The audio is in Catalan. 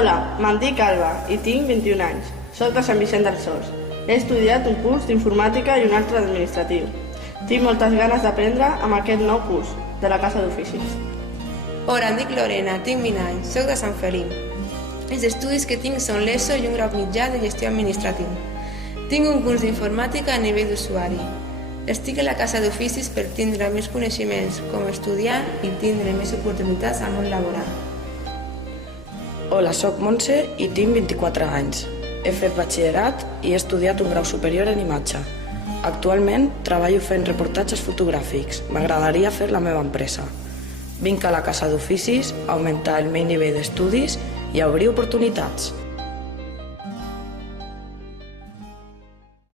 Hola, me'n dic Alba i tinc 21 anys. Soc de Sant Vicent dels Horts. He estudiat un curs d'informàtica i un altre d'administratiu. Tinc moltes ganes d'aprendre amb aquest nou curs de la Casa d'Oficis. Hola, em dic Lorena, tinc 20 anys, soc de Sant Feliu. Els estudis que tinc són l'ESO i un grau mitjà de gestió administrativa. Tinc un curs d'informàtica a nivell d'usuari. Estic a la Casa d'Oficis per tindre més coneixements com a estudiant i tindre més oportunitats al món laboral. Hola, soc Montse i tinc 24 anys. He fet batxillerat i he estudiat un grau superior en imatge. Actualment treballo fent reportatges fotogràfics. M'agradaria fer la meva empresa. Vinc a la Casa d'Oficis a augmentar el meu nivell d'estudis i a obrir oportunitats.